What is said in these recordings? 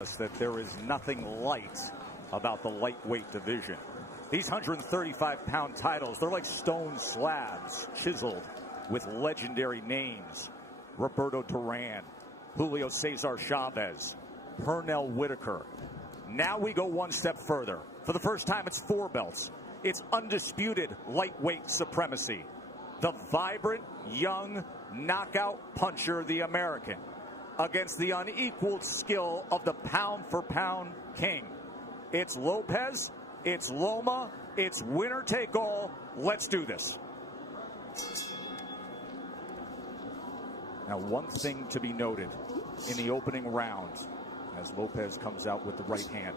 that there is nothing light about the lightweight division. These 135-pound titles, they're like stone slabs chiseled with legendary names. Roberto Duran, Julio Cesar Chavez, Pernell Whitaker. Now we go one step further. For the first time, it's 4 belts. It's undisputed lightweight supremacy. The vibrant, young, knockout puncher, the American, against the unequaled skill of the pound-for-pound king. It's Lopez, it's Loma, it's winner take all. Let's do this. Now, one thing to be noted in the opening round, as Lopez comes out with the right hand,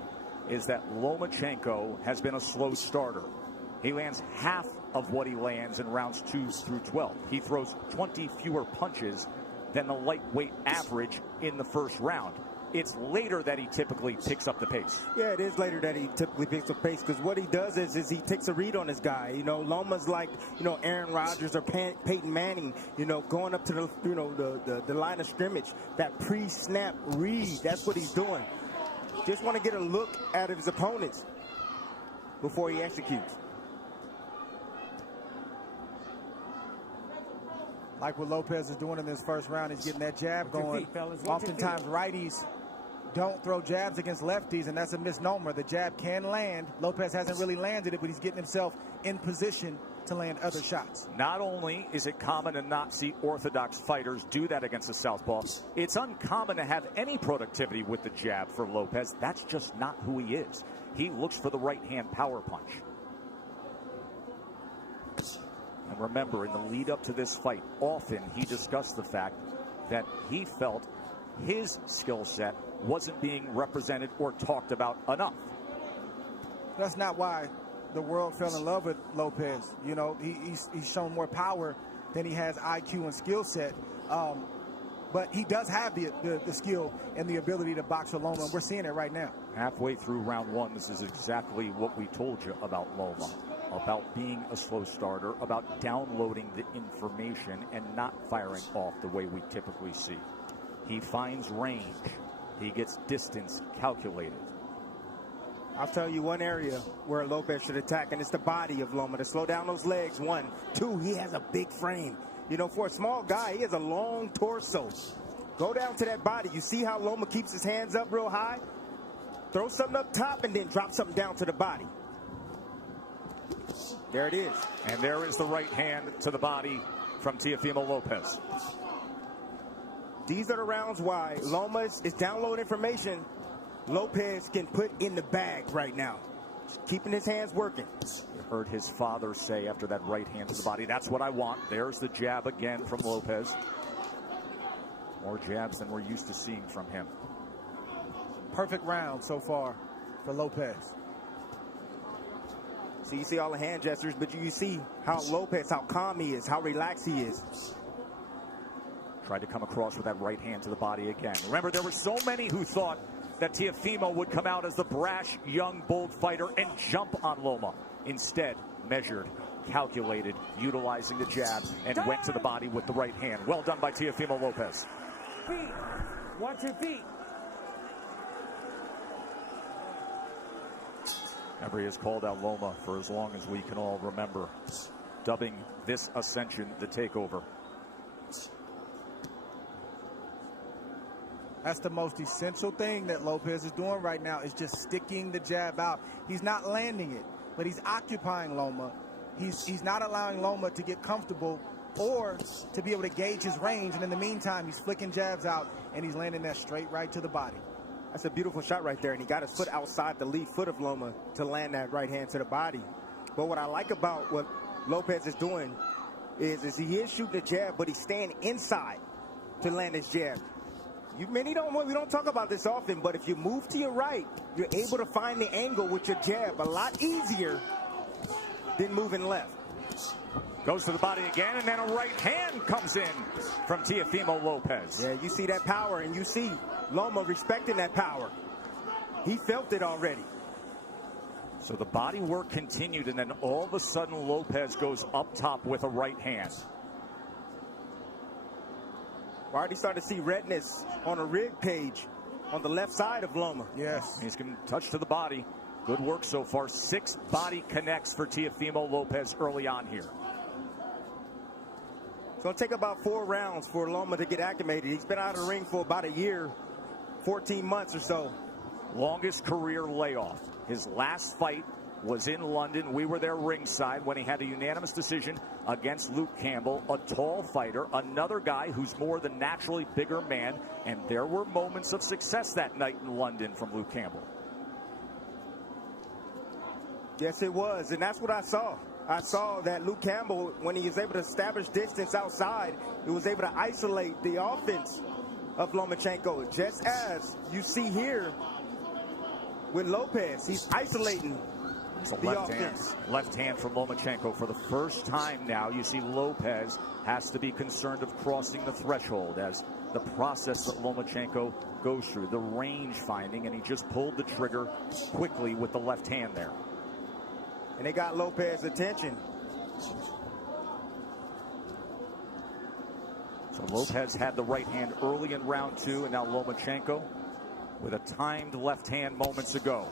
is that Lomachenko has been a slow starter. He lands half of what he lands in rounds 2 through 12. He throws 20 fewer punches than the lightweight average in the first round. It's later that he typically picks up the pace. Yeah, it is later that he typically picks up pace, because what he does is he takes a read on his guy. You know, Loma's like, you know, Aaron Rodgers or Peyton Manning, you know, going up to the, you know, the line of scrimmage. That pre-snap read, that's what he's doing. Just want to get a look at his opponents before he executes. Like what Lopez is doing in this first round, he's getting that jab going. Oftentimes righties don't throw jabs against lefties, and that's a misnomer. The jab can land. Lopez hasn't really landed it, but he's getting himself in position to land other shots. Not only is it common to not see orthodox fighters do that against the southpaw, it's uncommon to have any productivity with the jab for Lopez. That's just not who he is. He looks for the right-hand power punch. And remember, in the lead up to this fight, often he discussed the fact that he felt his skill set wasn't being represented or talked about enough. That's not why the world fell in love with Lopez. You know, he's shown more power than he has IQ and skill set. But he does have the skill and the ability to box with Loma, and we're seeing it right now. Halfway through round 1, this is exactly what we told you about Loma. About being a slow starter, about downloading the information and not firing off the way we typically see. He finds range. He gets distance calculated. I'll tell you one area where Lopez should attack, and it's the body of Loma, to slow down those legs. 1, 2, he has a big frame. You know, for a small guy, he has a long torso. Go down to that body. You see how Loma keeps his hands up real high? Throw something up top and then drop something down to the body. There it is. And there is the right hand to the body from Teofimo Lopez. These are the rounds why Loma is downloading information Lopez can put in the bag right now. Just keeping his hands working. You heard his father say after that right hand to the body, that's what I want. There's the jab again from Lopez. More jabs than we're used to seeing from him. Perfect round so far for Lopez. So you see all the hand gestures, but you see how Lopez, how calm he is, how relaxed he is. Tried to come across with that right hand to the body again. Remember, there were so many who thought that Teofimo would come out as the brash, young, bold fighter and jump on Loma. Instead, measured, calculated, utilizing the jab, and went to the body with the right hand. Well done by Teofimo Lopez. Feet. Watch your feet. Remember, he has called out Loma for as long as we can all remember, dubbing this ascension the takeover. That's the most essential thing that Lopez is doing right now, is just sticking the jab out. He's not landing it, but he's occupying Loma. He's not allowing Loma to get comfortable or to be able to gauge his range. And in the meantime, he's flicking jabs out, and he's landing that straight right to the body. That's a beautiful shot right there, and he got his foot outside the lead foot of Loma to land that right hand to the body. But what I like about what Lopez is doing is he is shooting a jab, but he's staying inside to land his jab. We don't talk about this often, but if you move to your right, you're able to find the angle with your jab a lot easier than moving left. Goes to the body again, and then a right hand comes in from Teofimo Lopez. Yeah, you see that power, and you see Loma respecting that power. He felt it already. So the body work continued, and then all of a sudden Lopez goes up top with a right hand. We're already starting to see redness on a rib cage on the left side of Loma. Yes. He's going to touch to the body. Good work so far. 6 body connects for Teofimo Lopez early on here. It's going to take about 4 rounds for Loma to get acclimated. He's been out of the ring for about a year, 14 months or so. Longest career layoff. His last fight was in London. We were there ringside when he had a unanimous decision against Luke Campbell, a tall fighter, another guy who's more than naturally bigger man, and there were moments of success that night in London from Luke Campbell. Yes, it was, and that's what I saw. I saw that Luke Campbell, when he was able to establish distance outside, he was able to isolate the offense of Lomachenko, just as you see here with Lopez. He's isolating the offense. Left hand from Lomachenko. For the first time now, you see Lopez has to be concerned of crossing the threshold as the process that Lomachenko goes through, the range finding, and he just pulled the trigger quickly with the left hand there. And they got Lopez's attention. So Lopez had the right hand early in round 2, and now Lomachenko with a timed left hand moments ago.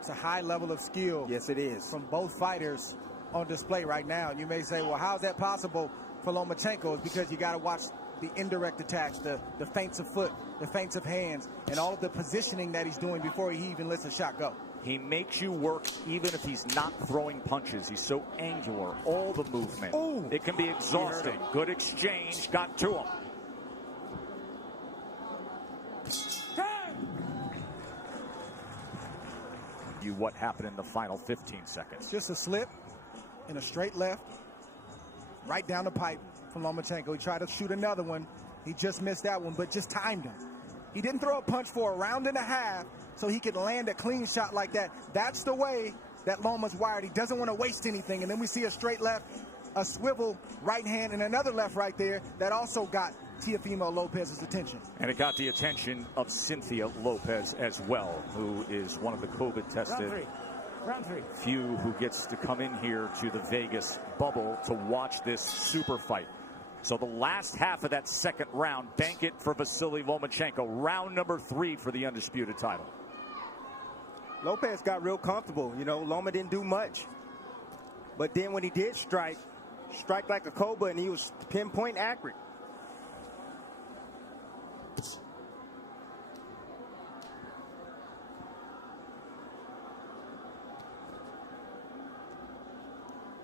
It's a high level of skill. Yes, it is. From both fighters on display right now. And you may say, well, how's that possible for Lomachenko? It's because you got to watch the indirect attacks, the feints of foot, the feints of hands, and all of the positioning that he's doing before he even lets a shot go. He makes you work even if he's not throwing punches. He's so angular, all the movement. Ooh. It can be exhausting. Good exchange, got to him. What happened in the final 15 seconds? Just a slip and a straight left, right down the pipe from Lomachenko. He tried to shoot another one. He just missed that one, but just timed him. He didn't throw a punch for a round and a half so he could land a clean shot like that. That's the way that Loma's wired. He doesn't want to waste anything. And then we see a straight left, a swivel right hand, and another left right there that also got Teofimo Lopez's attention. And it got the attention of Cynthia Lopez as well, who is one of the COVID-tested Round three. few who gets to come in here to the Vegas bubble to watch this super fight. So the last half of that second round, bank it for Vasily Lomachenko. Round number 3 for the undisputed title. Lopez got real comfortable. You know, Loma didn't do much. But then when he did strike like a cobra, and he was pinpoint accurate.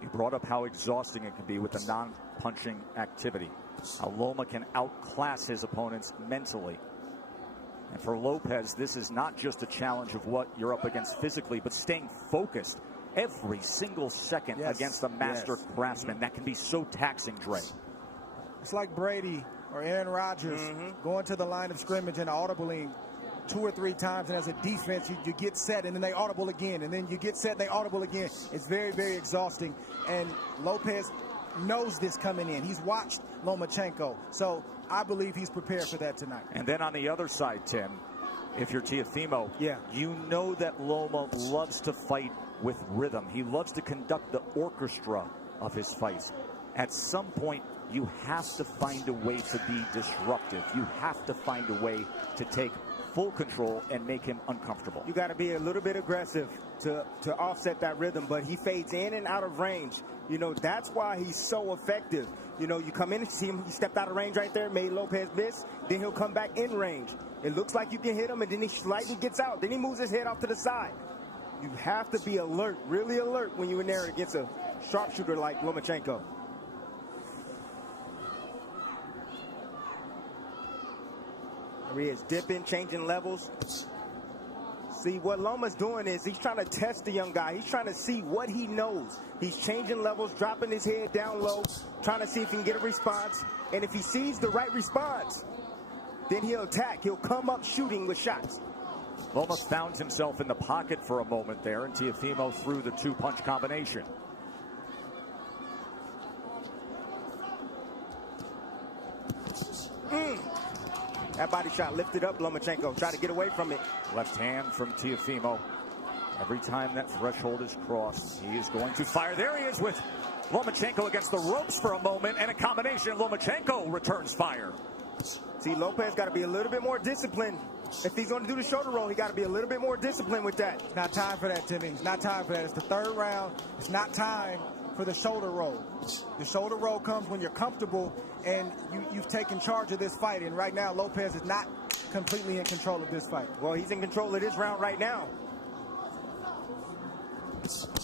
You brought up how exhausting it can be with the non-punching activity. How Loma can outclass his opponents mentally. And for Lopez, this is not just a challenge of what you're up against physically, but staying focused every single second against a master craftsman. That can be so taxing, Dre. It's like Brady or Aaron Rodgers going to the line of scrimmage and audibling 2 or 3 times, and as a defense you get set and then they audible again, and then you get set and they audible again. It's very, very exhausting, and Lopez knows this coming in. He's watched Lomachenko, so I believe he's prepared for that tonight. And then on the other side, Tim, if you're Teofimo, you know that Loma loves to fight with rhythm. He loves to conduct the orchestra of his fights. At some point, you have to find a way to be disruptive. You have to find a way to take full control and make him uncomfortable. You got to be a little bit aggressive to offset that rhythm, but he fades in and out of range. You know, that's why he's so effective. You know, you come in and see him, he stepped out of range right there, made Lopez miss, then he'll come back in range. It looks like you can hit him, and then he slightly gets out. Then he moves his head off to the side. You have to be alert, really alert, when you're in there against a sharpshooter like Lomachenko. There he is, dipping, changing levels. See, what Loma's doing is he's trying to test the young guy. He's trying to see what he knows. He's changing levels, dropping his head down low, trying to see if he can get a response. And if he sees the right response, then he'll attack. He'll come up shooting with shots. Loma found himself in the pocket for a moment there, and Teofimo threw the 2-punch combination. That body shot lifted up Lomachenko. Try to get away from it. Left hand from Teofimo. Every time that threshold is crossed, he is going to fire. There he is with Lomachenko against the ropes for a moment, and a combination. Lomachenko returns fire. See, Lopez got to be a little bit more disciplined. If he's going to do the shoulder roll, he got to be a little bit more disciplined with that. It's not time for that, Timmy. It's not time for that. It's the third round. It's not time for the shoulder roll. The shoulder roll comes when you're comfortable and you've taken charge of this fight. And right now, Lopez is not completely in control of this fight. Well, he's in control of this round right now.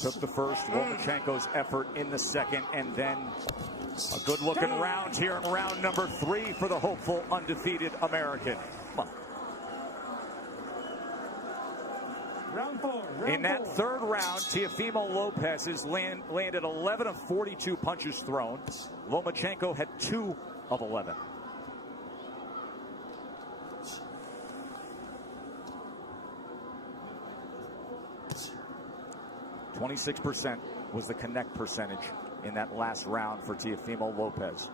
Took the first, Lomachenko's effort in the second, and then a good-looking round here in round number 3 for the hopeful undefeated American. Round 4. In that third round, Teofimo Lopez has landed 11 of 42 punches thrown. Lomachenko had 2 of 11. .26% was the connect percentage in that last round for Teofimo Lopez.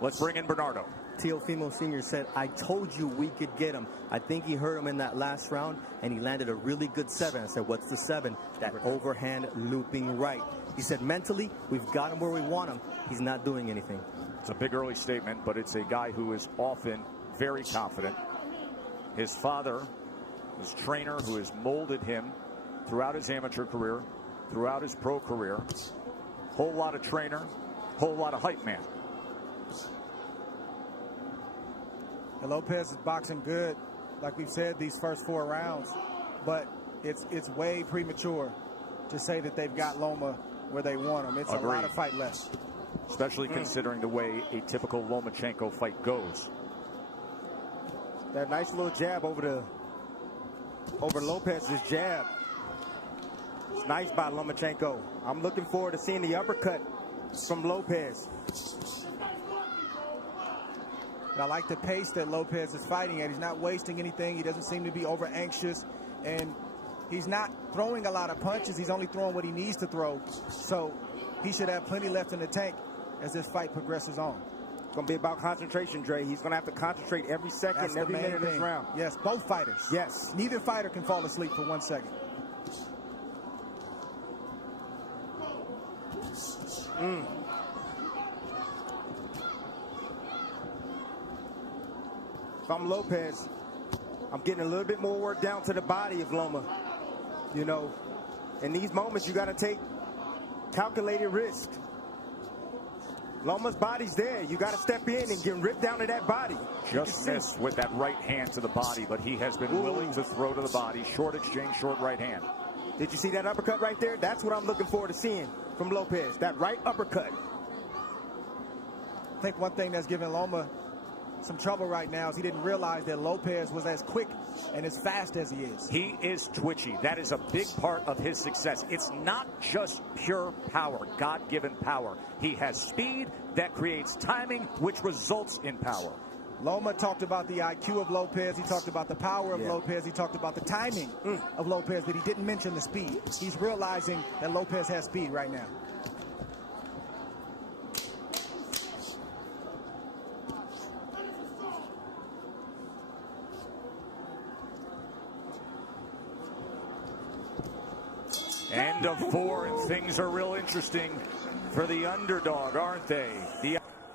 Let's bring in Bernardo. Teofimo Sr. said, I told you we could get him. I think he hurt him in that last round, and he landed a really good 7. I said, what's the 7? That overhand looping right. He said, mentally, we've got him where we want him. He's not doing anything. It's a big early statement, but it's a guy who is often very confident. His father, his trainer, who has molded him throughout his amateur career, throughout his pro career. Whole lot of trainer, whole lot of hype man. And Lopez is boxing good, like we've said, these first 4 rounds. But it's way premature to say that they've got Loma where they want him. It's a lot of fight left. Especially considering the way a typical Lomachenko fight goes. That nice little jab over Lopez's jab. It's nice by Lomachenko. I'm looking forward to seeing the uppercut from Lopez. But I like the pace that Lopez is fighting at. He's not wasting anything. He doesn't seem to be over anxious. And he's not throwing a lot of punches. He's only throwing what he needs to throw. So he should have plenty left in the tank as this fight progresses on. It's going to be about concentration, Dre. He's going to have to concentrate every second, every minute of this round. Yes, both fighters. Yes. Neither fighter can fall asleep for 1 second. If I'm Lopez, I'm getting a little bit more work down to the body of Loma. You know, in these moments, you got to take calculated risk. Loma's body's there. You got to step in and get ripped down to that body. Just missed with that right hand to the body, but he has been willing to throw to the body. Short exchange, short right hand. Did you see that uppercut right there? That's what I'm looking forward to seeing from Lopez. That right uppercut. I think one thing that's giving Loma some trouble right now is he didn't realize that Lopez was as quick and as fast as he is. He is twitchy. That is a big part of his success. It's not just pure power, God-given power. He has speed that creates timing, which results in power. Loma talked about the IQ of Lopez. He talked about the power of Lopez. He talked about the timing of Lopez, but he didn't mention the speed. He's realizing that Lopez has speed right now. End of 4, and things are real interesting for the underdog, aren't they?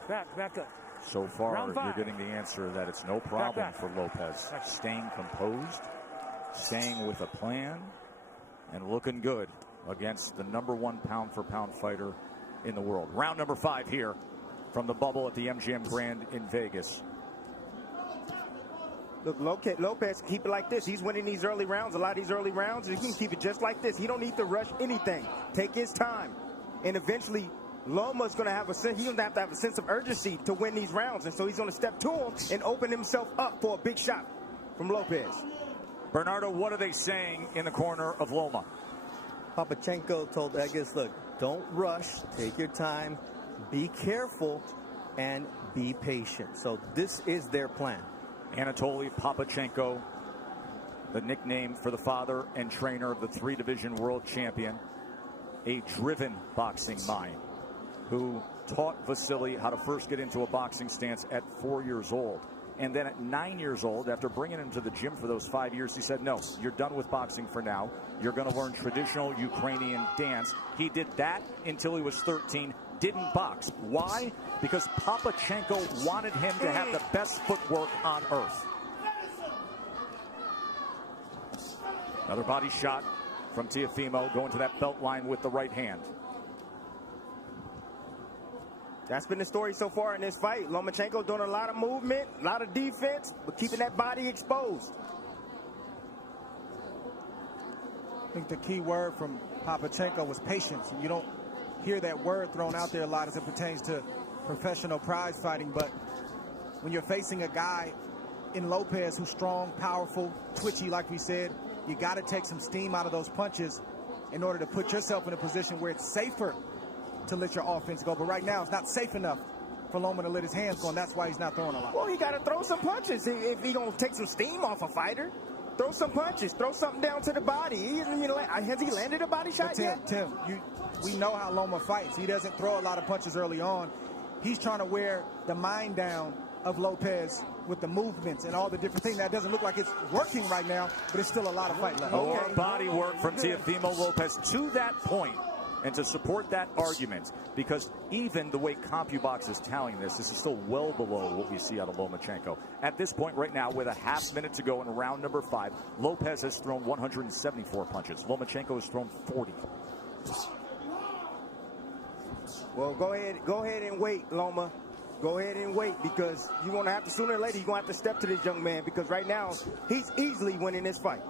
Back up. So far, you're getting the answer that it's no problem for Lopez. Staying composed, staying with a plan, and looking good against the #1 pound-for-pound fighter in the world. Round number 5 here from the bubble at the MGM Grand in Vegas. Look, Lopez, keep it like this. He's winning these early rounds. A lot of these early rounds, he can keep it just like this. He don't need to rush anything. Take his time. And eventually, Loma's going to have a sense. He's going to have a sense of urgency to win these rounds. And so he's going to step to him and open himself up for a big shot from Lopez. Bernardo, what are they saying in the corner of Loma? Lomachenko told Eggers, look, don't rush. Take your time. Be careful and be patient. So this is their plan. Anatoly Papachenko, the nickname for the father and trainer of the 3-division world champion, a driven boxing mind who taught Vasily how to first get into a boxing stance at 4 years old And then at 9 years old, after bringing him to the gym for those 5 years, he said, no, you're done with boxing for now. You're going to learn traditional Ukrainian dance. He did that until he was 13, didn't box. Why? Because Lomachenko wanted him to have the best footwork on earth. Another body shot from Teofimo, going to that belt line with the right hand. That's been the story so far in this fight. Lomachenko doing a lot of movement, a lot of defense, but keeping that body exposed. I think the key word from Lomachenko was patience. And you don't hear that word thrown out there a lot as it pertains to professional prize fighting. But when you're facing a guy in Lopez who's strong, powerful, twitchy, like we said, you got to take some steam out of those punches in order to put yourself in a position where it's safer to let your offense go. But right now, it's not safe enough for Loma to let his hands go, and that's why he's not throwing a lot. Well, he got to throw some punches if he's going to take some steam off a fighter. Throw some punches. Throw something down to the body. Has he landed a body shot yet? Tim, we know how Loma fights. He doesn't throw a lot of punches early on. He's trying to wear the mind down of Lopez with the movements and all the different things. That doesn't look like it's working right now, but it's still a lot of fight left. More body work from Teofimo Lopez to that point. And to support that argument, because even the way CompuBox is tallying this is still well below what we see out of Lomachenko. At this point right now, with a half minute to go in round number 5, Lopez has thrown 174 punches. Lomachenko has thrown 40. Well, go ahead and wait, Loma. Go ahead and wait, because you're going to have to, sooner or later, you're going to have to step to this young man, because right now, he's easily winning this fight.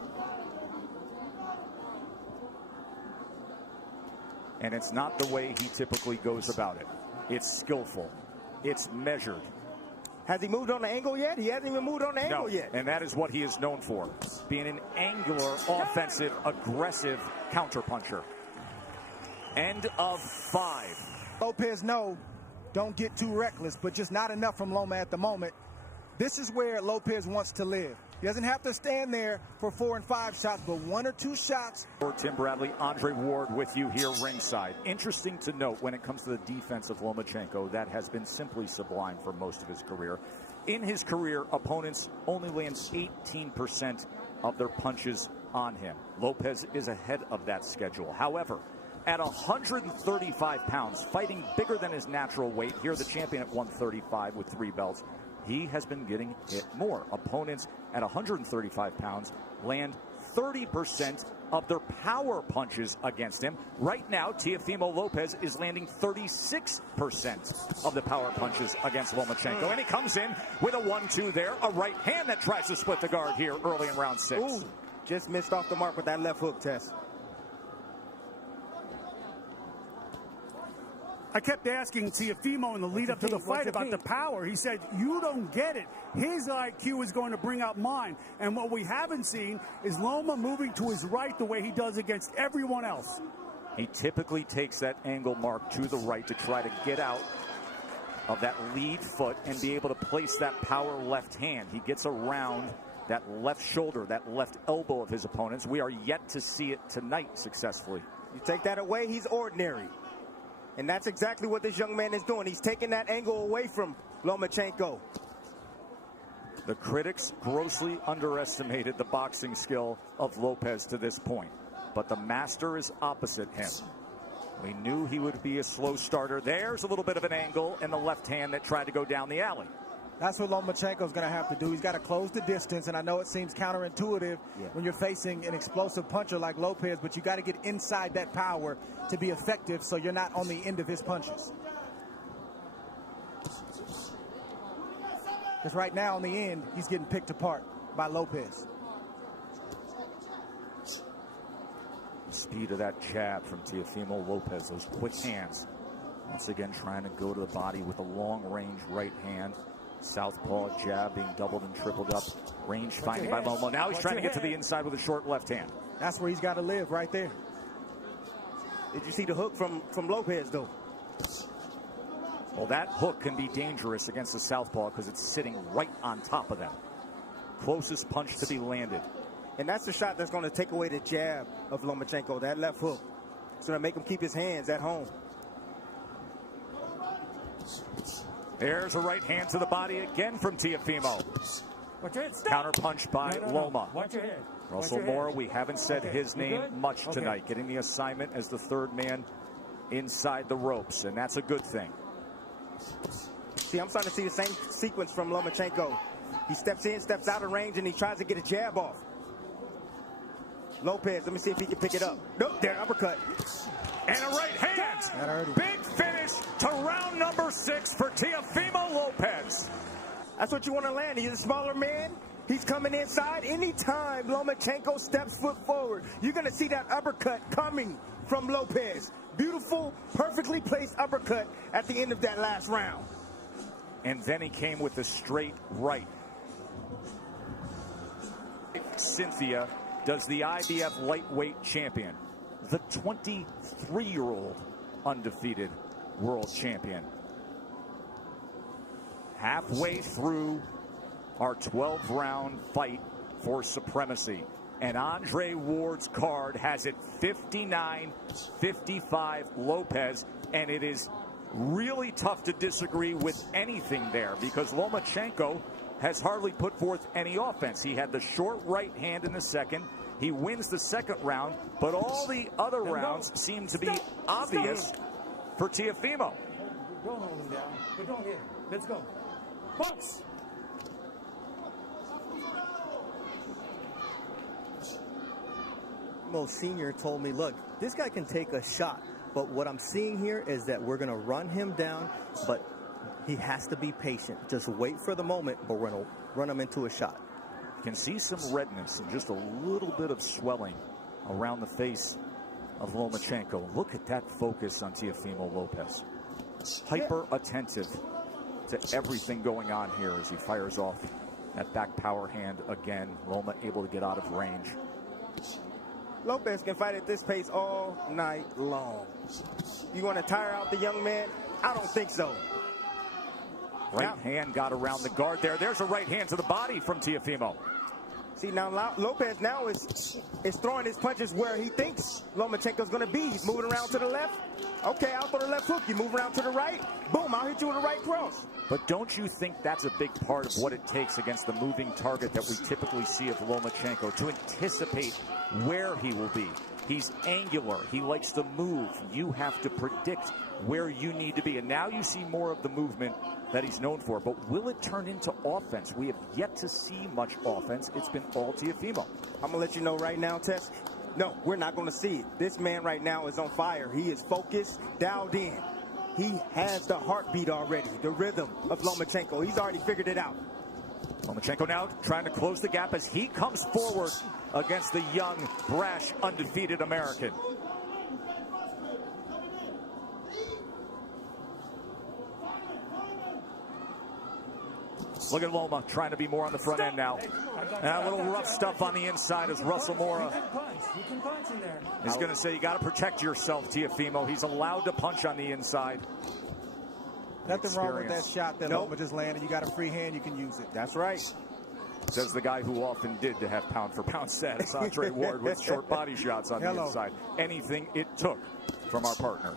And it's not the way he typically goes about it. It's skillful. It's measured. Has he moved on the angle yet? He hasn't even moved on the angle yet. And that is what he is known for, being an angular, offensive, aggressive counterpuncher. End of 5. Lopez, don't get too reckless, but just not enough from Loma at the moment. This is where Lopez wants to live. He doesn't have to stand there for 4 and 5 shots, but 1 or 2 shots. Tim Bradley, Andre Ward with you here ringside. Interesting to note when it comes to the defense of Lomachenko, that has been simply sublime for most of his career. In his career, opponents only land 18% of their punches on him. Lopez is ahead of that schedule. However, at 135 pounds, fighting bigger than his natural weight, here the champion at 135 with 3 belts, he has been getting hit more. Opponents at 135 pounds land 30% of their power punches against him. Right now, Teofimo Lopez is landing 36% of the power punches against Lomachenko. And he comes in with a 1-2 there, a right hand that tries to split the guard here early in round 6. Ooh, just missed off the mark with that left hook, Tess. I kept asking Teofimo in the lead up to the fight about the power. He said, you don't get it. His IQ is going to bring out mine. And what we haven't seen is Loma moving to his right the way he does against everyone else. He typically takes that angle mark to the right to try to get out of that lead foot and be able to place that power left hand. He gets around that left shoulder, that left elbow of his opponents. We are yet to see it tonight successfully. You take that away, he's ordinary. And that's exactly what this young man is doing. He's taking that angle away from Lomachenko. The critics grossly underestimated the boxing skill of Lopez to this point. But the master is opposite him. We knew he would be a slow starter. There's a little bit of an angle in the left hand that tried to go down the alley. That's what Lomachenko's going to have to do. He's got to close the distance, and I know it seems counterintuitive when you're facing an explosive puncher like Lopez, but you got to get inside that power to be effective so you're not on the end of his punches. Because right now, on the end, he's getting picked apart by Lopez. The speed of that jab from Teofimo Lopez, those quick hands. Once again, trying to go to the body with a long-range right hand. Southpaw jab being doubled and tripled up. Range finding by Loma. Now he's trying to get to the inside with a short left hand. That's where he's got to live, right there. Did you see the hook from Lopez, though? Well, that hook can be dangerous against the southpaw because it's sitting right on top of them. Closest punch to be landed. And that's the shot that's going to take away the jab of Lomachenko, that left hook. It's going to make him keep his hands at home. There's a right hand to the body again from Teofimo. Watch your head. Counter punch by Loma. Watch your head. Russell Mora, we haven't said his name much tonight. Getting the assignment as the third man inside the ropes, and that's a good thing. See, I'm starting to see the same sequence from Lomachenko. He steps in, steps out of range, and he tries to get a jab off. Lopez, let me see if he can pick it up. Nope, there, uppercut. And a right hand. Big finish to round number 6 for Teofimo Lopez. That's what you want to land. He's a smaller man. He's coming inside. Anytime Lomachenko steps foot forward, you're going to see that uppercut coming from Lopez. Beautiful, perfectly placed uppercut at the end of that last round. And then he came with a straight right. Cynthia does the IBF lightweight champion, the 23-year-old undefeated world champion. Halfway through our 12-round fight for supremacy. And Andre Ward's card has it 59-55 Lopez, and it is really tough to disagree with anything there because Lomachenko has hardly put forth any offense. He had the short right hand in the second. He wins the second round, but all the other rounds seem to be obvious for Teofimo. Don't hold him down, but don't hit him. Let's go. Box! Mo Sr. told me, look, this guy can take a shot, but what I'm seeing here is that we're going to run him down, but he has to be patient. Just wait for the moment, but we're going to run him into a shot. You can see some redness and just a little bit of swelling around the face of Lomachenko. Look at that focus on Teofimo Lopez. Hyper attentive to everything going on here as he fires off that back power hand again. Loma able to get out of range. Lopez can fight at this pace all night long. You want to tire out the young man? I don't think so. Right hand got around the guard there. There's a right hand to the body from Teofimo. See, now Lopez now is throwing his punches where he thinks Lomachenko's going to be. He's moving around to the left. Okay, I'll throw the left hook. You move around to the right. Boom, I'll hit you with a right cross. But don't you think that's a big part of what it takes against the moving target that we typically see of Lomachenko, to anticipate where he will be? He's angular. He likes to move. You have to predict where you need to be. And now you see more of the movement that he's known for. But will it turn into offense? We have yet to see much offense. It's been all Teofimo. I'm going to let you know right now, Tess. No, we're not going to see it. This man right now is on fire. He is focused, dialed in. He has the heartbeat already, the rhythm of Lomachenko. He's already figured it out. Lomachenko now trying to close the gap as he comes forward against the young, brash, undefeated American. Look at Loma trying to be more on the front end now. And a little rough stuff on the inside as Russell Mora is going to say you got to protect yourself, Teofimo. He's allowed to punch on the inside. Nothing wrong with that shot that Loma just landed. You got a free hand, you can use it. That's right. Says the guy who often did to have pound-for-pound status, Andre Ward, with short body shots on the inside. Anything it took from our partner.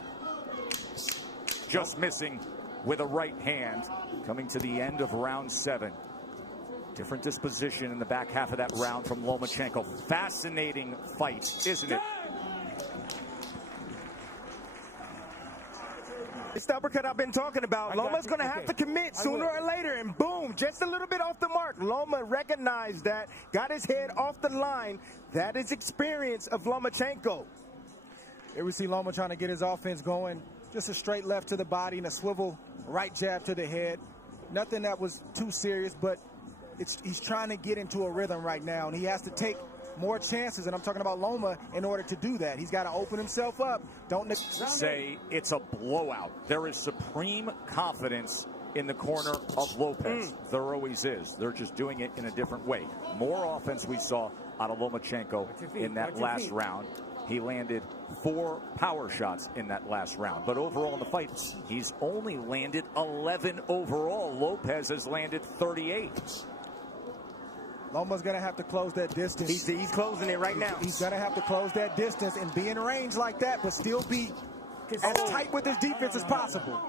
Just missing with a right hand. Coming to the end of round 7. Different disposition in the back half of that round from Lomachenko. Fascinating fight, isn't it? It's the uppercut I've been talking about. Loma's going to have to commit sooner or later, and boom, just a little bit off the mark. Loma recognized that, got his head off the line. That is experience of Lomachenko. Here we see Loma trying to get his offense going. Just a straight left to the body and a swivel right jab to the head. Nothing that was too serious, but he's trying to get into a rhythm right now, and he has to take more chances, and I'm talking about Loma, in order to do that. He's got to open himself up. Don't say it's a blowout. There is supreme confidence in the corner of Lopez. There always is. They're just doing it in a different way. More offense we saw out of Lomachenko in that last round. He landed 4 power shots in that last round. But overall in the fight, he's only landed 11 overall. Lopez has landed 38. Loma's going to have to close that distance. He's closing it right now. He's going to have to close that distance and be in range like that, but still be as tight with his defense as possible.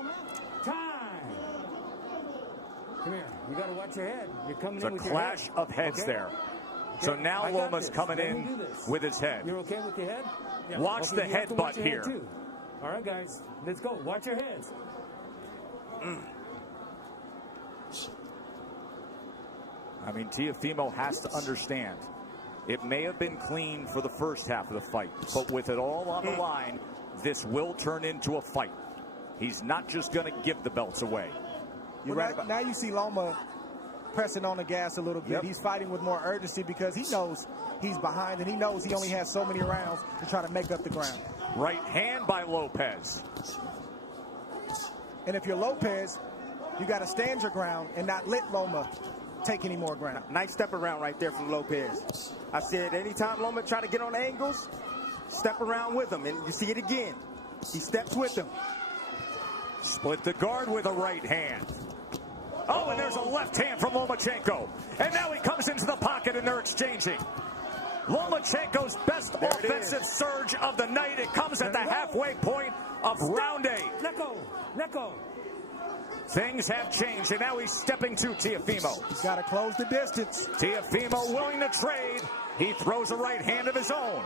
Come here. You got to watch your head. You're coming It's in a with your head. clash of heads Okay? there. Okay, So now I got Loma's this. coming Let me in do this. with his head. You're okay with your head? Yeah. Watch Okay, the you have to watch headbutt your head here. too. All right, guys. Let's go. Watch your heads. I mean, Teofimo has to understand. It may have been clean for the first half of the fight, but with it all on the line, this will turn into a fight. He's not just going to give the belts away. You're right. Now you see Loma pressing on the gas a little bit. Yep. He's fighting with more urgency because he knows he's behind and he knows he only has so many rounds to try to make up the ground. Right hand by Lopez. And if you're Lopez, you got to stand your ground and not let Loma take any more ground. Nice step around right there from Lopez. I said anytime Loma try to get on angles, step around with him. And you see it again. He steps with him. Split the guard with a right hand. Oh, and there's a left hand from Lomachenko. And now he comes into the pocket and they're exchanging. Lomachenko's best offensive surge of the night. It comes at the halfway point of round 8. Let go. Let go. Things have changed, and now he's stepping to Teofimo. He's got to close the distance. Teofimo willing to trade. He throws a right hand of his own.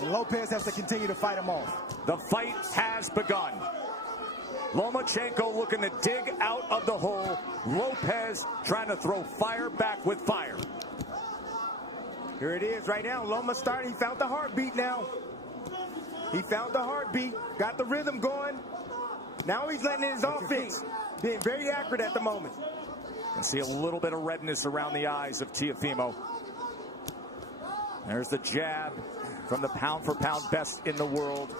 And Lopez has to continue to fight him off. The fight has begun. Lomachenko looking to dig out of the hole. Lopez trying to throw fire back with fire. Here it is right now. Loma started. He found the heartbeat now. He found the heartbeat. Got the rhythm going. Now he's letting in his offense. Being very accurate at the moment. You can see a little bit of redness around the eyes of Teofimo. There's the jab from the pound-for-pound best in the world.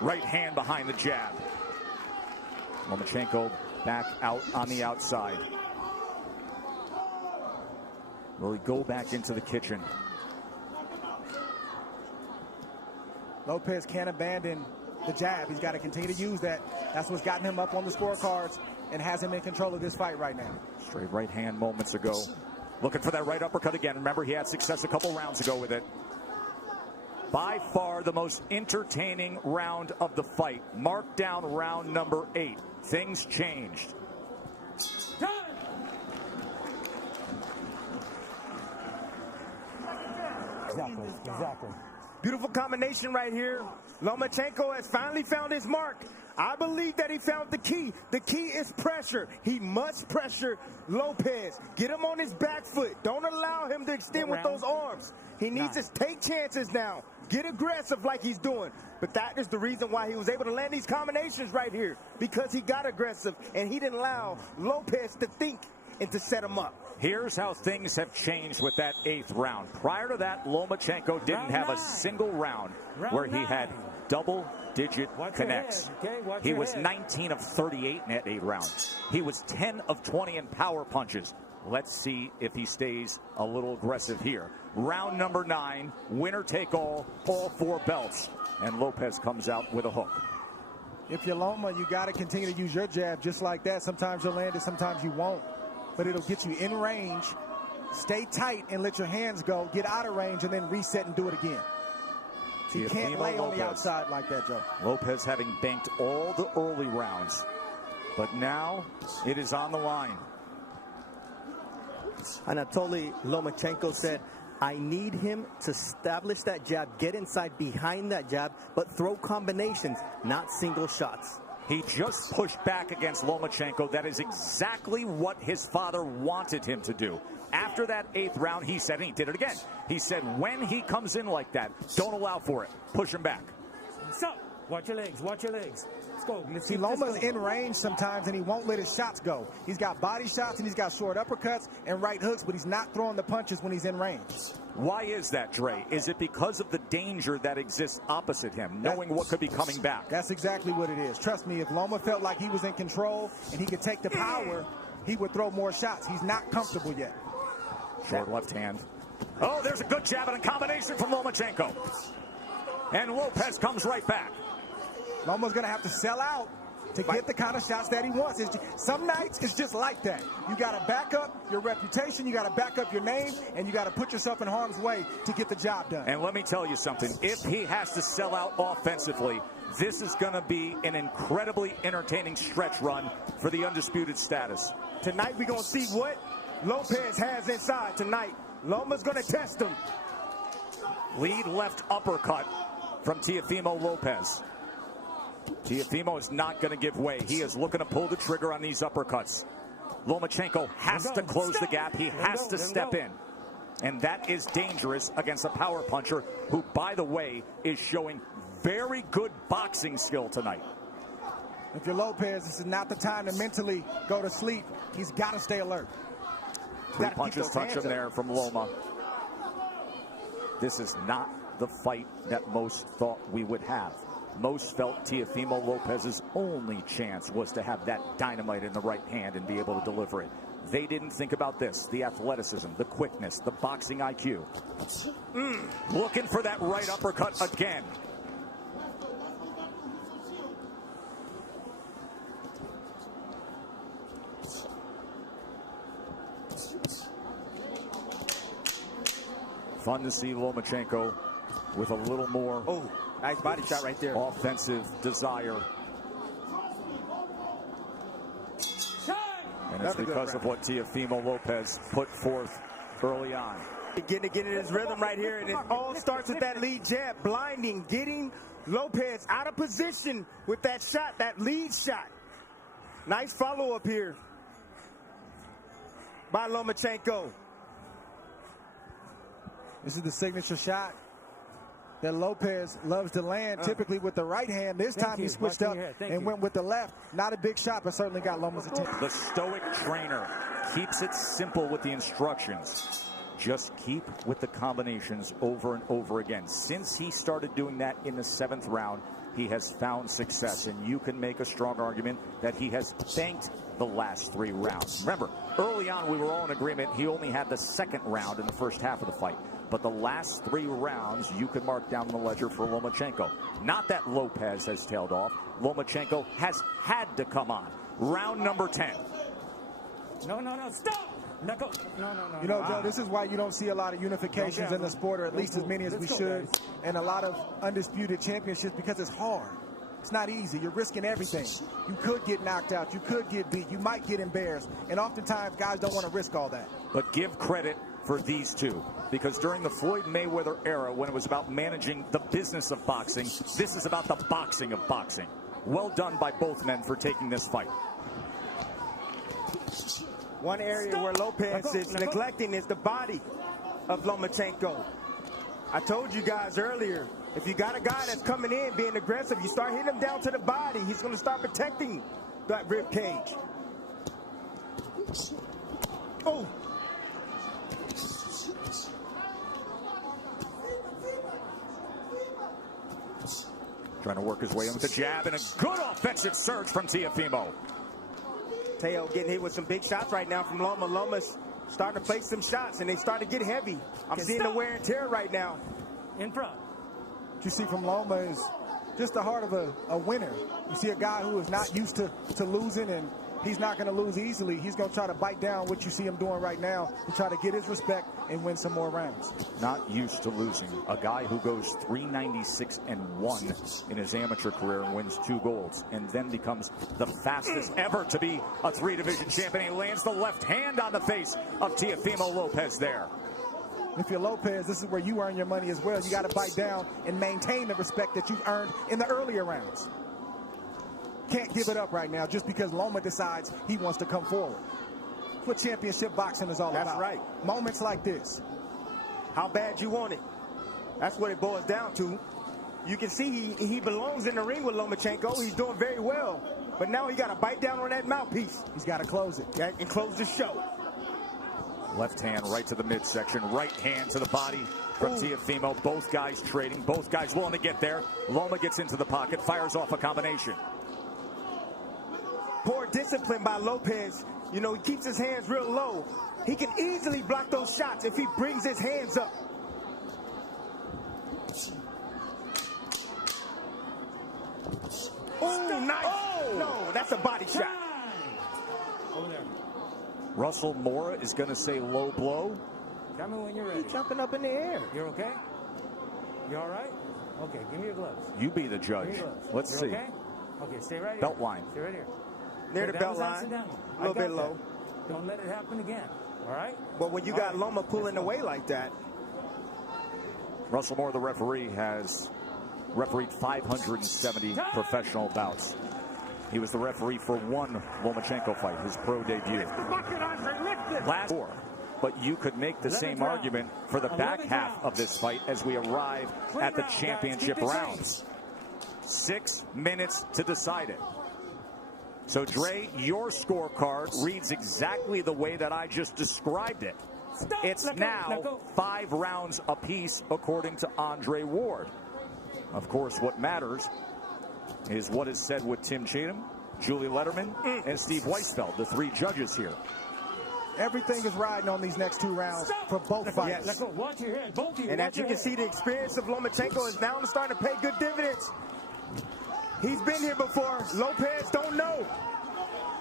Right hand behind the jab. Lomachenko back out on the outside. Will he go back into the kitchen? Lopez can't abandon the jab. He's got to continue to use that. That's what's gotten him up on the scorecards and has him in control of this fight right now. Straight right hand moments ago. Looking for that right uppercut again. Remember, he had success a couple rounds ago with it. By far the most entertaining round of the fight. Mark down round number 8. Things changed. Exactly. Beautiful combination right here. Lomachenko has finally found his mark. I believe that he found the key. The key is pressure. He must pressure Lopez. Get him on his back foot. Don't allow him to extend with those arms. He needs to take chances now. Get aggressive like he's doing. But that is the reason why he was able to land these combinations right here. Because he got aggressive and he didn't allow Lopez to think and to set him up. Here's how things have changed with that 8th round. Prior to that, Lomachenko didn't have a single round where he had double-digit connects. He was 19 of 38 in that 8 rounds. He was 10 of 20 in power punches. Let's see if he stays a little aggressive here. Round number 9, winner take all 4 belts. And Lopez comes out with a hook. If you're Loma, you got to continue to use your jab just like that. Sometimes you'll land it, sometimes you won't. But it'll get you in range. Stay tight and let your hands go. Get out of range and then reset and do it again. So you can't lay on the outside like that, Joe. Lopez having banked all the early rounds. But now it is on the line. Anatoly Lomachenko said, I need him to establish that jab, get inside behind that jab, but throw combinations, not single shots. He just pushed back against Lomachenko. That is exactly what his father wanted him to do. After that 8th round, he said, and he did it again. He said, when he comes in like that, don't allow for it. Push him back. So, watch your legs. Watch your legs. Let's go. See, Loma's in range sometimes, and he won't let his shots go. He's got body shots, and he's got short uppercuts and right hooks, but he's not throwing the punches when he's in range. Why is that, Dre? Is it because of the danger that exists opposite him, knowing what could be coming back? That's exactly what it is. Trust me, if Loma felt like he was in control and he could take the power, he would throw more shots. He's not comfortable yet. Short left hand. Oh, there's a good jab and a combination from Lomachenko. And Lopez comes right back. Loma's going to have to sell out to get the kind of shots that he wants. Some nights it's just like that. You got to back up your reputation, you got to back up your name, and you got to put yourself in harm's way to get the job done. And let me tell you something. If he has to sell out offensively, this is going to be an incredibly entertaining stretch run for the undisputed status. Tonight we're going to see what Lopez has inside tonight. Loma's going to test him. Lead left uppercut from Teofimo Lopez. Teofimo is not going to give way. He is looking to pull the trigger on these uppercuts. Lomachenko has to close the gap. He has to step in. And that is dangerous against a power puncher who, by the way, is showing very good boxing skill tonight. If you're Lopez, this is not the time to mentally go to sleep. He's got to stay alert. Three punches touch him there from Loma. This is not the fight that most thought we would have. Most felt Teofimo Lopez's only chance was to have that dynamite in the right hand and be able to deliver it. They didn't think about this, the athleticism, the quickness, the boxing IQ. Looking for that right uppercut again. Fun to see Lomachenko with a little more nice body shot right there. Offensive desire. And it's because of what Teofimo Lopez put forth early on. Getting in his rhythm right here, and it all starts with that lead jab, blinding, getting Lopez out of position with that shot, that lead shot. Nice follow-up here by Lomachenko. This is the signature shot that Lopez loves to land, typically with the right hand. This time he switched up and went with the left. Not a big shot, but certainly got Loma's attention. The stoic trainer keeps it simple with the instructions. Just keep with the combinations over and over again. Since he started doing that in the 7th round, he has found success, and you can make a strong argument that he has banked the last 3 rounds. Remember, early on we were all in agreement he only had the 2nd round in the first half of the fight. But the last 3 rounds, you could mark down the ledger for Lomachenko. Not that Lopez has tailed off. Lomachenko has had to come on. Round number 10. No, stop! Let go. No. You know, Joe, this is why you don't see a lot of unifications in the sport, or at least as many as we should, and a lot of undisputed championships, because it's hard. It's not easy. You're risking everything. You could get knocked out. You could get beat. You might get embarrassed. And oftentimes, guys don't want to risk all that. But give credit for these two, because during the Floyd Mayweather era, when it was about managing the business of boxing, this is about the boxing of boxing. Well done by both men for taking this fight. One area where Lopez is neglecting is the body of Lomachenko. I told you guys earlier, if you got a guy that's coming in being aggressive, you start hitting him down to the body, he's going to start protecting that rib cage. Oh! Trying to work his way in with the jab, and a good offensive surge from Teofimo. Teo getting hit with some big shots right now from Loma. Loma's starting to place some shots, and they start to get heavy. I'm seeing the wear and tear right now. In front. What you see from Loma is just the heart of a winner. You see a guy who is not used to losing, and he's not going to lose easily. He's going to try to bite down what you see him doing right now to try to get his respect and win some more rounds. Not used to losing. A guy who goes 396-1 in his amateur career and wins 2 golds, and then becomes the fastest ever to be a 3-division champion. He lands the left hand on the face of Teofimo Lopez there. If you're Lopez, this is where you earn your money as well. You got to bite down and maintain the respect that you've earned in the earlier rounds. Can't give it up right now just because Loma decides he wants to come forward. That's what championship boxing is all about. That's right. Moments like this. How bad you want it. That's what it boils down to. You can see he belongs in the ring with Lomachenko. He's doing very well. But now he got to bite down on that mouthpiece. He's got to close it. Yeah, and close the show. Left hand right to the midsection. Right hand to the body from Teofimo. Both guys trading. Both guys willing to get there. Loma gets into the pocket, fires off a combination. Poor discipline by Lopez. You know, he keeps his hands real low. He can easily block those shots if he brings his hands up. Oh, nice. No. that's a body shot. Over there. Russell Mora is going to say low blow. Tell me when you're ready. He's jumping up in the air. You're okay? You all right? Okay, give me your gloves. You be the judge. Give me your gloves. Let's You're see. Okay? Okay, stay right here. Belt line. Stay right here. Near Okay, the that belt was line. accidental. A little I got bit that. low. Don't let it happen again. All right? But when you got Loma pulling away like that. Russell Mora, the referee, has refereed 570 professional bouts. He was the referee for one Lomachenko fight, his pro debut. Last four. But you could make the same argument for the back half of this fight as we arrive at the championship rounds. 6 minutes to decide it. So, Dre, your scorecard reads exactly the way that I just described it. It's now 5 rounds apiece, according to Andre Ward. Of course, what matters is what is said with Tim Cheatham, Julie Letterman, and Steve Weisfeld, the 3 judges here. Everything is riding on these next 2 rounds for both fights. Let's go. Watch your head. Both of you. And as you can see, the experience of Lomachenko is now starting to pay good dividends. He's been here before. Lopez don't know.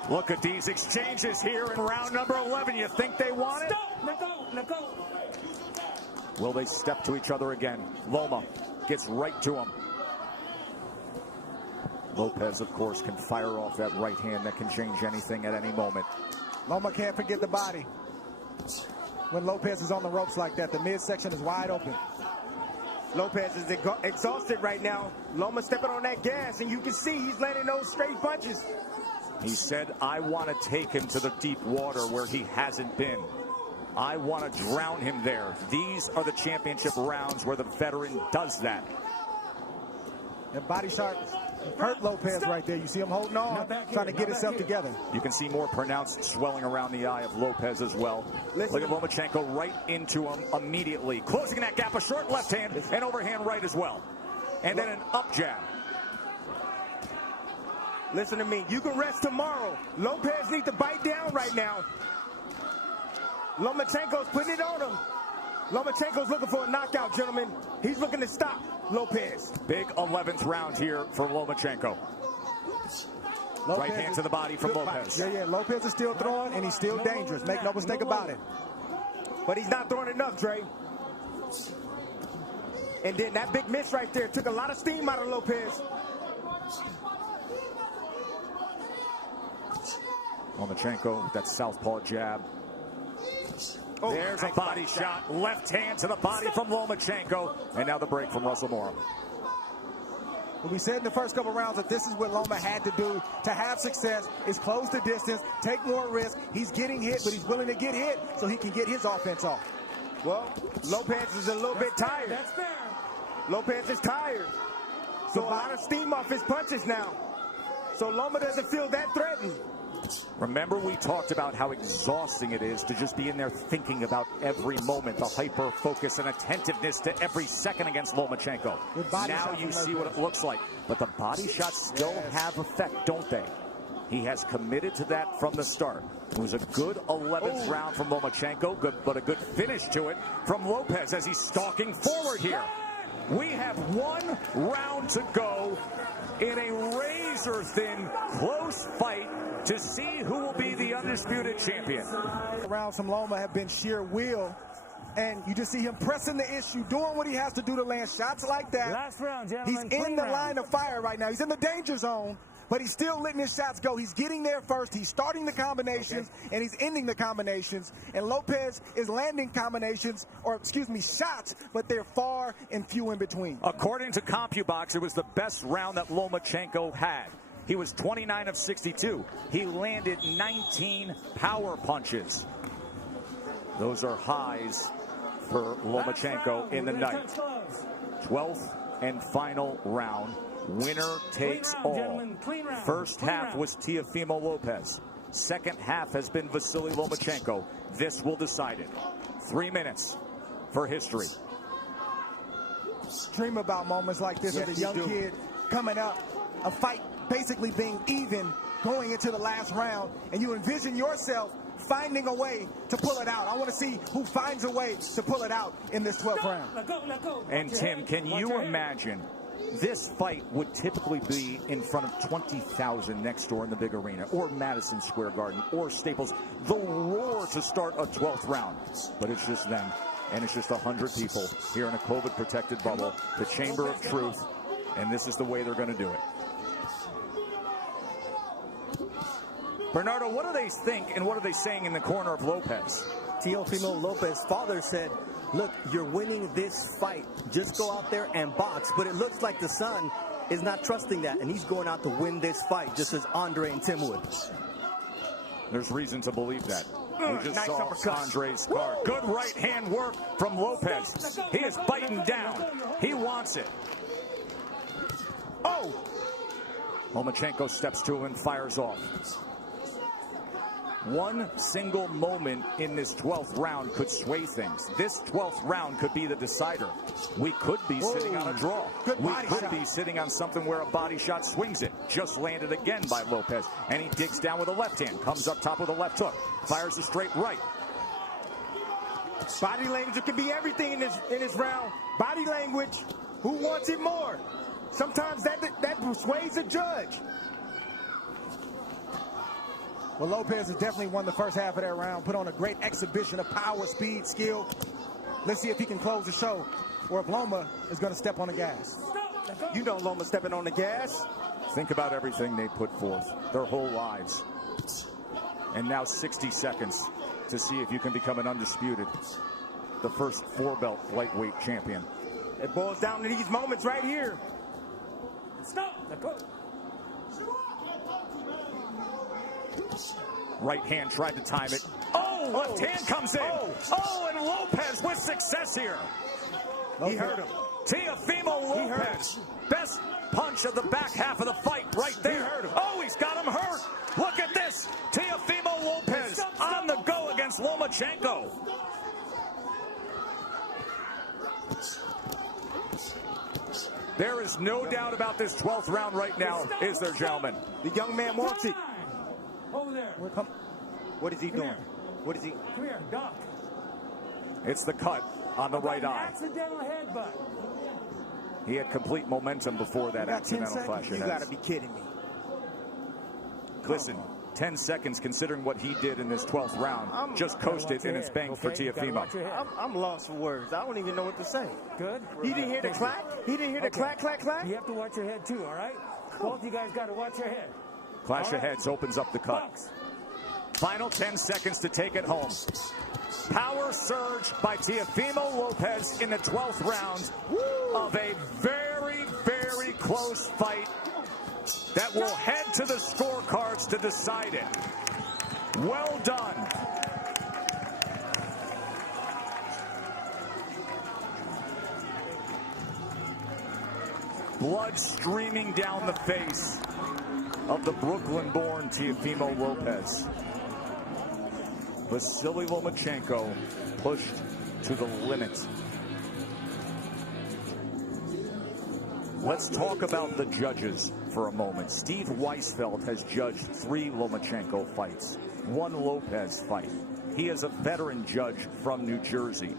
Look at these exchanges here in round number 11. You think they want it? Stop. Let go. Let go. Will they step to each other again? Loma gets right to him. Lopez, of course, can fire off that right hand that can change anything at any moment. Loma can't forget the body. When Lopez is on the ropes like that, the midsection is wide open. Lopez is exhausted right now. Loma stepping on that gas, and you can see he's landing those straight punches. He said, I want to take him to the deep water where he hasn't been. I want to drown him there. These are the championship rounds where the veteran does that. That body shot hurt Lopez right there. You see him holding on, trying to get himself together. You can see more pronounced swelling around the eye of Lopez as well. Look at Lomachenko right into him immediately. Closing that gap, a short left hand and overhand right as well. And then an up jab. Listen to me. You can rest tomorrow. Lopez needs to bite down right now. Lomachenko's putting it on him. Lomachenko's looking for a knockout, gentlemen. He's looking to stop Lopez. Big 11th round here for Lomachenko. Right hand to the body from Lopez. Yeah, Lopez is still throwing, and he's still dangerous. Make no mistake about it. But he's not throwing enough, Dre. And then that big miss right there took a lot of steam out of Lopez. Lomachenko with that southpaw jab. Oh, there's a body shot. Left hand to the body from Lomachenko. And now the break from Russell Mora. Well, we said in the first couple rounds that this is what Loma had to do to have success, is close the distance, take more risk. He's getting hit, but he's willing to get hit so he can get his offense off. Well, Lopez is a little bit tired. That's fair. Lopez is tired. So a lot of steam off his punches now. So Loma doesn't feel that threatened. Remember, we talked about how exhausting it is to just be in there thinking about every moment, the hyper focus and attentiveness to every second against Lomachenko. Now you see what it looks like. But the body shots still have effect, don't they? He has committed to that from the start. It was a good 11th round from Lomachenko, but a good finish to it from Lopez as he's stalking forward here. We have 1 round to go in a razor-thin, close fight to see who will be the undisputed champion. Rounds from Loma have been sheer will, and you just see him pressing the issue, doing what he has to do to land shots like that. Last round, He's gentlemen. in the line of fire right now. He's in the danger zone, but he's still letting his shots go. He's getting there first. He's starting the combinations, and he's ending the combinations. And Lopez is landing combinations, or excuse me, shots, but they're far and few in between. According to CompuBox, it was the best round that Lomachenko had. He was 29 of 62. He landed 19 power punches. Those are highs for Lomachenko in the night. 12th and final round. Winner takes all. First half was Teofimo Lopez. Second half has been Vasily Lomachenko. This will decide it. 3 minutes for history. Dream about moments like this as a young kid coming up, a fight basically being even going into the last round, and you envision yourself finding a way to pull it out. I want to see who finds a way to pull it out in this 12th round. Let go, let go. And Tim, can you imagine This fight would typically be in front of 20,000 next door in the big arena, or Madison Square Garden, or Staples. The roar to start a 12th round. But it's just them, and it's just 100 people here in a COVID-protected bubble, the Chamber of Truth, and this is the way they're going to do it. Bernardo, what do they think, and what are they saying in the corner of Lopez? Teofimo Lopez's father said, look, you're winning this fight. Just go out there and box. But it looks like the son is not trusting that, and he's going out to win this fight, just as Andre and Tim would. There's reason to believe that. We just nice saw uppercut. Andre's card. Good right hand work from Lopez. He is biting down. He wants it. Oh! Lomachenko steps to him and fires off. One single moment in this 12th round could sway things. This 12th round could be the decider. We could be sitting on a draw. We could be sitting on something where a body shot swings it. Just landed again by Lopez. And he digs down with a left hand. Comes up top with a left hook. Fires a straight right. Body language can be everything in this round. Body language. Who wants it more? Sometimes that persuades the judge. Well, Lopez has definitely won the first half of that round, put on a great exhibition of power, speed, skill. Let's see if he can close the show, or if Loma is going to step on the gas. You know Loma stepping on the gas. Think about everything they put forth, their whole lives. And now 60 seconds to see if you can become an undisputed, the first 4-belt lightweight champion. It boils down to these moments right here. Right hand tried to time it. Oh, left hand comes in. Oh, and Lopez with success here. He hurt him. Teofimo Lopez. Best punch of the back half of the fight right there. Oh, he's got him hurt. Look at this. Teofimo Lopez on the go against Lomachenko. There is no doubt about this 12th round right now, is there, gentlemen? The young man wants it. Over there. What is he doing? What is he? Come here, duck. It's the cut on the right eye. Accidental headbutt. He had complete momentum before that accidental clash of heads. You got to be kidding me. Listen, 10 seconds considering what he did in this 12th round. Just coasted and it's banked for Teofimo. I'm lost for words. I don't even know what to say. Good. He didn't hear the clack? He didn't hear the clack, clack, clack? You have to watch your head too, all right? Both you guys got to watch your head. Clash of heads opens up the cut. Final 10 seconds to take it home. Power surge by Teofimo Lopez in the 12th round of a very, very close fight that will head to the scorecards to decide it. Well done. Blood streaming down the face of the Brooklyn-born Teofimo Lopez. Vasily Lomachenko pushed to the limit. Let's talk about the judges for a moment. Steve Weisfeld has judged 3 Lomachenko fights, 1 Lopez fight. He is a veteran judge from New Jersey.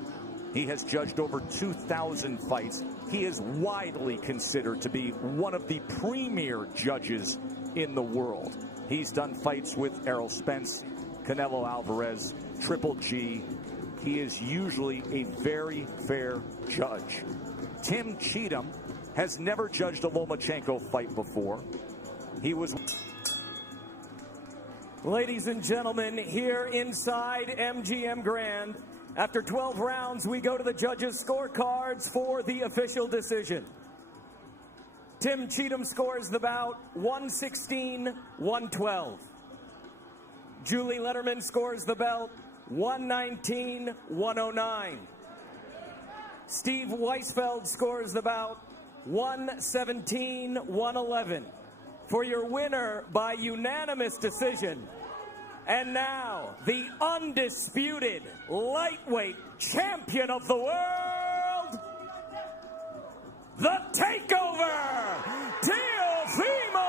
He has judged over 2,000 fights. He is widely considered to be one of the premier judges in the world. He's done fights with Errol Spence, Canelo Alvarez, Triple G. He is usually a very fair judge. Tim Cheatham has never judged a Lomachenko fight before. He was... Ladies and gentlemen, here inside MGM Grand, after 12 rounds, we go to the judges' scorecards for the official decision. Tim Cheatham scores the bout 116-112. Julie Letterman scores the belt 119-109. Steve Weisfeld scores the bout 117-111. For your winner by unanimous decision. And now, the undisputed lightweight champion of the world, the Takeover, Teofimo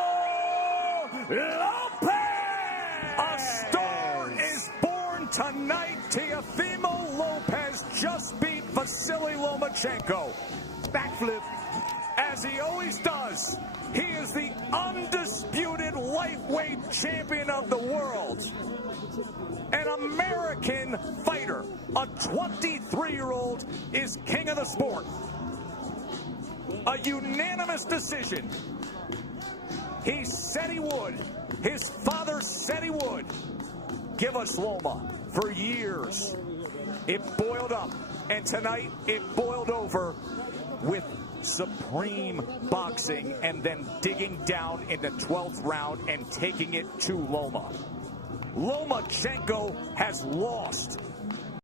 Lopez! A star is born tonight. Teofimo Lopez just beat Vasily Lomachenko. Backflip. As as he always does. He is the undisputed lightweight champion of the world. An American fighter, a 23-year-old, is king of the sport. A unanimous decision. He said he would. His father said he would. Give us Loma. For years, it boiled up. And tonight, it boiled over with supreme boxing and then digging down in the 12th round and taking it to Loma. Lomachenko has lost